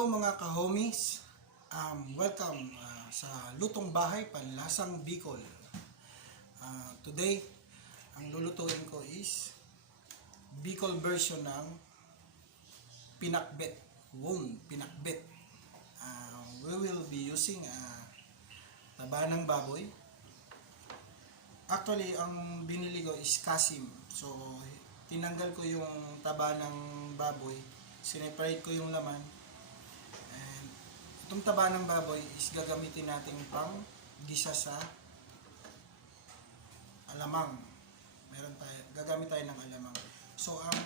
Hello mga ka-homies, welcome sa Lutong Bahay, Panlasang, Bicol. Today, ang lulutuin ko is Bicol version ng Pinakbet. Pinakbet. We will be using taba ng baboy. Actually, ang binili ko is kasim. So, tinanggal ko yung taba ng baboy, sineparate ko yung laman. And itong taba ng baboy is gagamitin natin pang gisa sa alamang. Gagamit tayo ng alamang. So, ang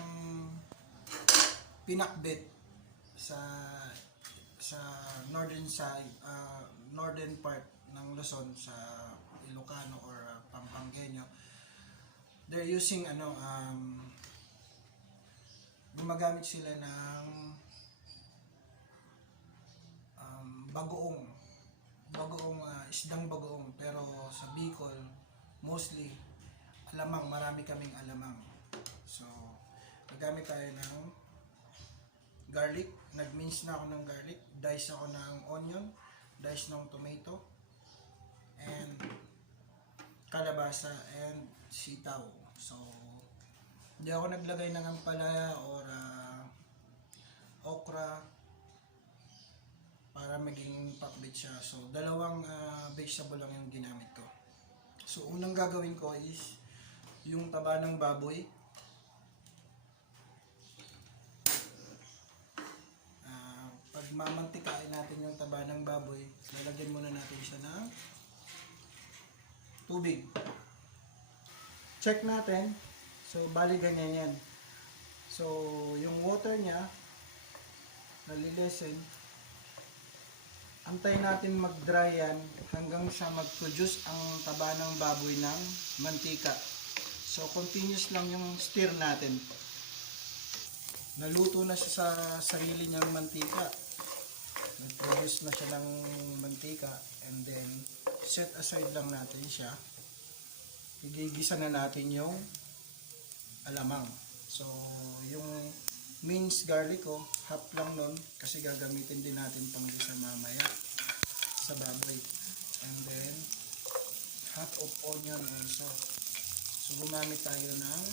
pinakbet sa northern side, northern part ng Luzon, sa Ilocano or Pampangueño, they're using gumagamit sila ng bagoong isdang bagoong, pero sa Bicol mostly alamang, marami kaming alamang. So nagamit tayo ng garlic, nag-mince na ako ng garlic, dice ako ng onion, dice ng tomato, and kalabasa and sitaw. So hindi ako naglagay ng ampalaya or okra para maging pakbet siya. So dalawang vegetable lang yung ginamit ko. So unang gagawin ko is yung taba ng baboy. Pag mamantikain natin yung taba ng baboy, lalagyan muna natin siya ng tubig. Check natin. So bali ganyan yan. So yung water niya nalilesen. Antayin natin mag-dry yan hanggang sa mag-produce ang taba ng baboy ng mantika. So continuous lang yung stir natin. Naluto na siya sa sarili niyang mantika. Nag-produce na siya ng mantika, and then set aside lang natin siya. Igigisa na natin yung alamang. So yung minced garlic ko, half lang nun kasi gagamitin din natin pang gisa mamaya sa baboy. And then half of onion also. So gumamit tayo ng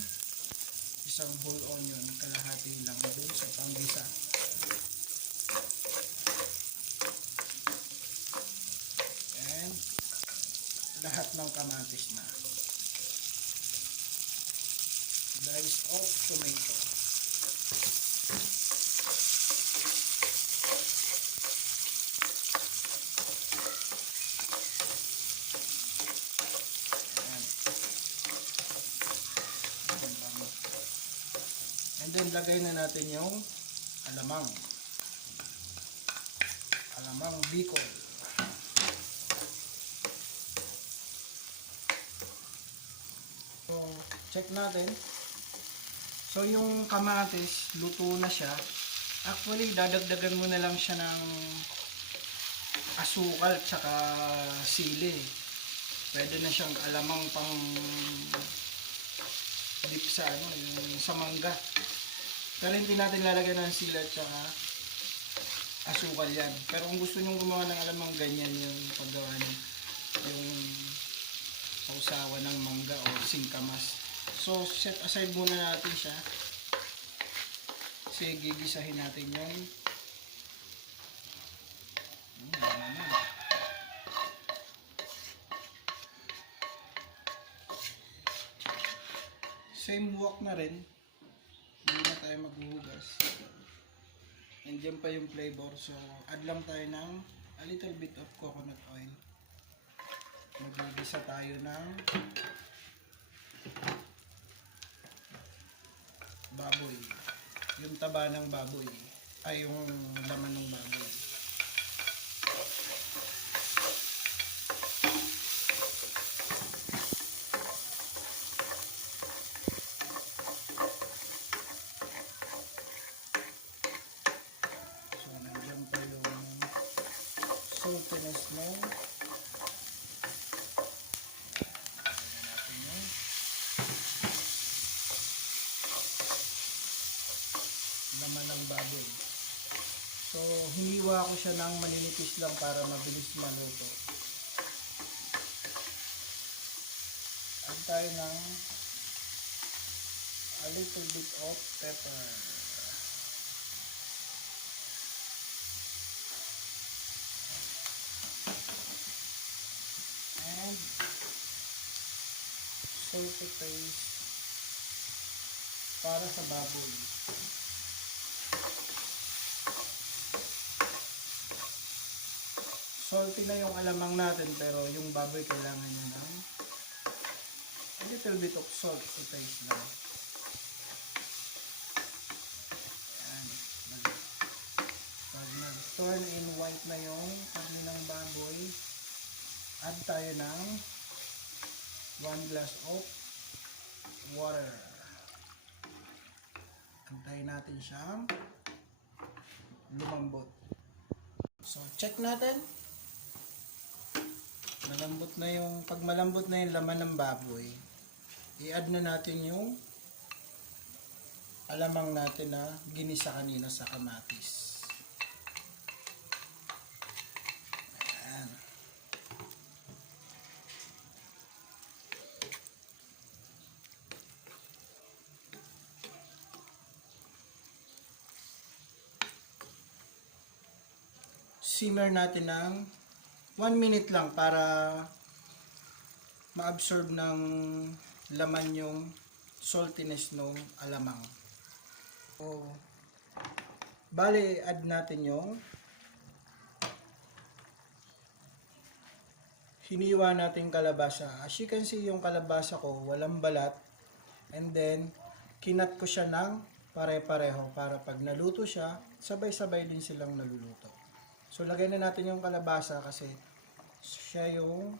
isang whole onion, kalahati lang dun sa panggisa. And lahat ng kamatis na. Dice of tomato. And then lagay na natin yung alamang. Alamang Bicol. So, check natin. So, yung kamatis, luto na siya. Actually, dadagdagan mo na lang siya ng asukal at saka sili. Pwede na siyang alamang pang dip sa yung sa mangga. Pero hindi natin lalagyan ng sili at saka asukal yan. Pero kung gusto nyo gumawa ng alamang, ganyan yung paggawa ng yung sausawa ng mangga o singkamas. So set aside muna natin siya kasi gigisahin natin yung same wok na rin, hindi na tayo maghuhugas, and dyan pa yung flavor. So add lang tayo ng a little bit of coconut oil. Magigisa tayo ng baboy, yung taba ng baboy ay yung laman ng baboy. So nandiyan pa yung saltiness mo. Laman ng baboy. So hiniwa ko siya ng maninipis lang para mabilis maluto. Add tayo ng a little bit of pepper. And salty paste para sa baboy. Salty na yung alamang natin, pero yung baboy kailangan niya ng a little bit of salt to taste lang. Ayan. Pag nag-turn in white na yung karne ng baboy, add tayo ng 1 glass of water. Antayin natin siyang lumambot. So, check natin. Malambot na yung, pag malambot na yung laman ng baboy, i-add na natin yung alamang natin na ginisa kanina sa kamatis. Ayan. Simmer natin ng 1 minute lang para ma-absorb ng laman yung saltiness ng alamang. So, bali, add natin yung hiniwa natin kalabasa. As you can see, yung kalabasa ko walang balat, and then kinat ko siya ng pare-pareho para pag naluto siya, sabay-sabay din silang naluluto. So, lagay na natin yung kalabasa kasi siya yung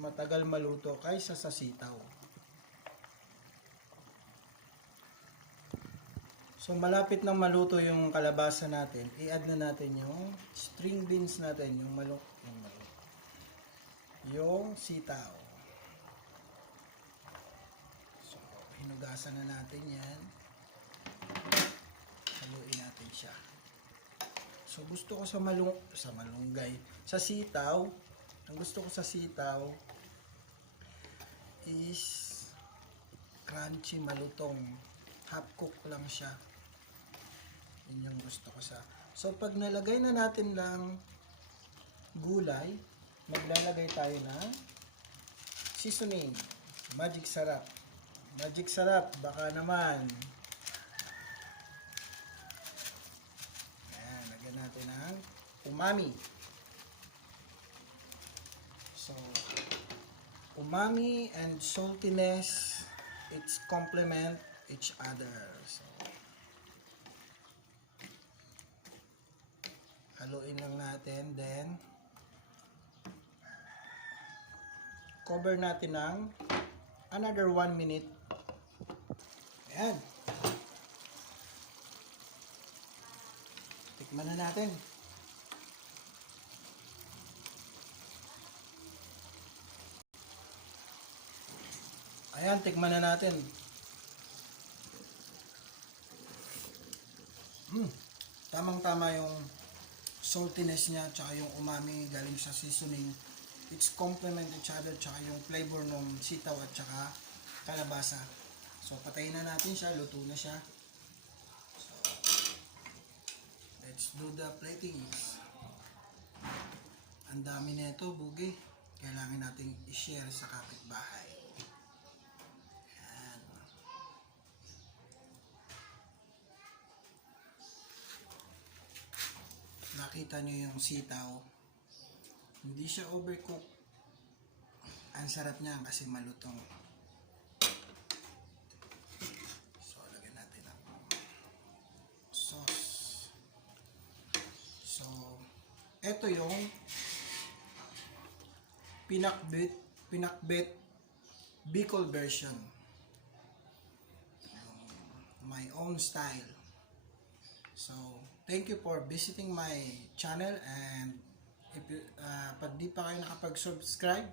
matagal maluto kaysa sa sitaw. So, malapit nang maluto yung kalabasa natin, i-add na natin yung string beans natin, yung sitaw. So, hinugasan na natin yan. Haluin natin siya. So, gusto ko sa malunggay. Sa sitaw, ang gusto ko sa sitaw is crunchy, malutong. Half cook lang siya. Yun yung gusto ko sa. So, pag nalagay na natin lang gulay, maglalagay tayo ng seasoning. Magic sarap. Magic sarap, baka naman. Natin ang umami. So, umami and saltiness, it's complement each other. So, haluin lang natin, then cover natin ng another 1 minute. Ayan. Tikman na natin. Ayan, tikman na natin. Tamang-tama yung saltiness niya, tsaka yung umami galing sa seasoning. It's complement each other, tsaka yung flavor ng sitaw at tsaka kalabasa. So, patayin na natin siya. Luto na siya. Let's do the plating. Ang dami nito, bugi. Kailangan nating i-share sa kapitbahay. Ayan. Nakita nyo yung sitaw. Hindi siya overcook. Ang sarap niya kasi malutong. So, lagyan natin ang sauce. So, ito yung Pinakbet Bicol version. My own style. So, thank you for visiting my channel, and if you, pag di pa kayo nakapag-subscribe,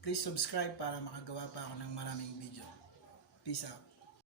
please subscribe para makagawa pa ako ng maraming video. Peace out.